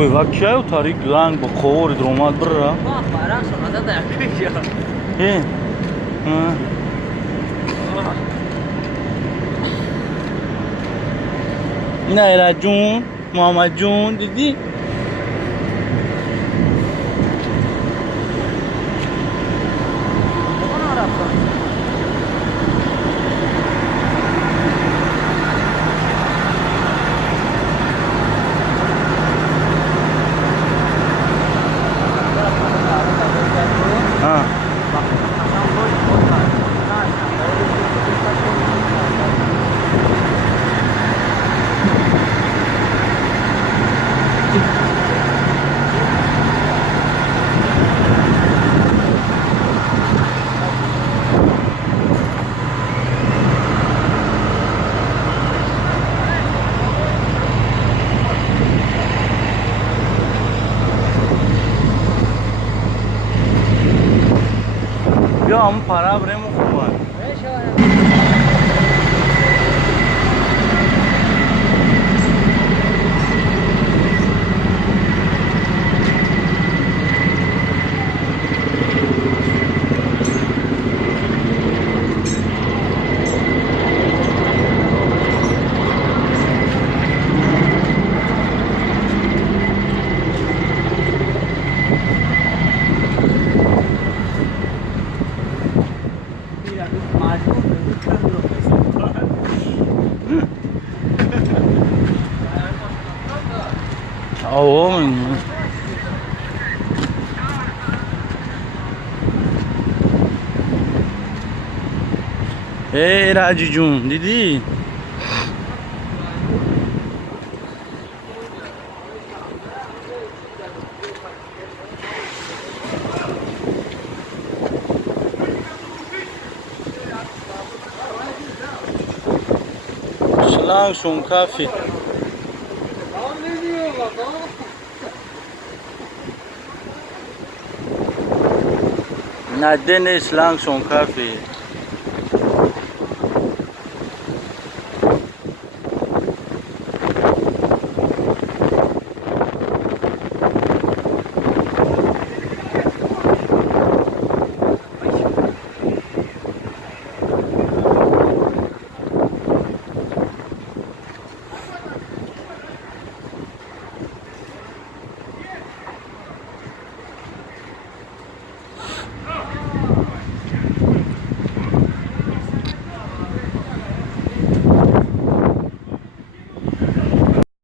Bak ya tarik lang bakor dromat berra. Wah, parang sonata tak ya. Eh. Naira Jun, Mama Jun, Didi. Ya am para beremu kuman. Oo. Eh, Raji Jun, Didi. Langsung kafe. Na Dennis langsung kafe.